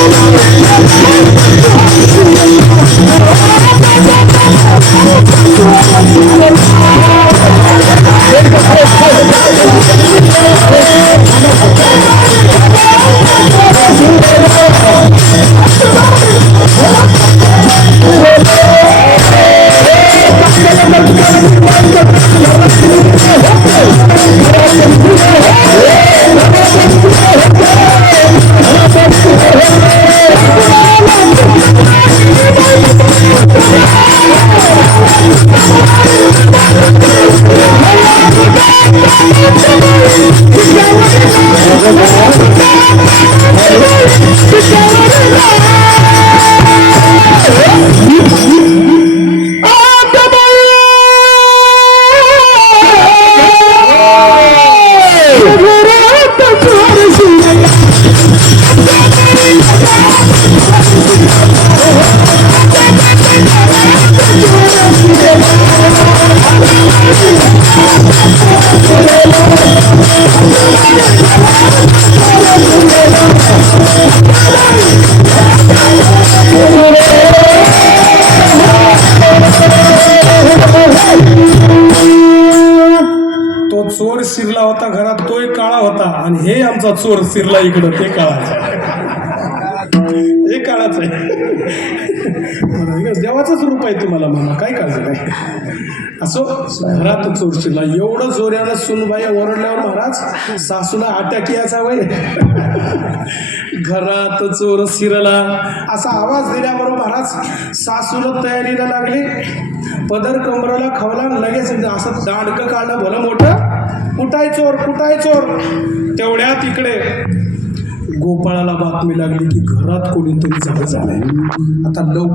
Música तो चोर शिरला होता घरात तोय काळा होता. आणि हे आमचा चोर शिरला इकडं ते काळाचा. हे काळाच आहे. देवाचंच रूप आहे तुम्हाला मामा काय काळजी नाही. असो घरात चोर शिरला. एवढं जोऱ्यानं सुनबाई ओरडल्यावर महाराज सासूला अटॅक याचा वय घरात चोर शिरला. असा आवाज दिल्याबरोबर महाराज सासूला तयारीला लागली. पदर कमराला खवला आणि लगेच असं दांडकं काढलं भलं मोठं. कुठाय चोर कुठाय चोर? तेवढ्यात इकडे गोपाळाला बातमी लागली की घरात कोणीतरी झालं झालंय आता लवकर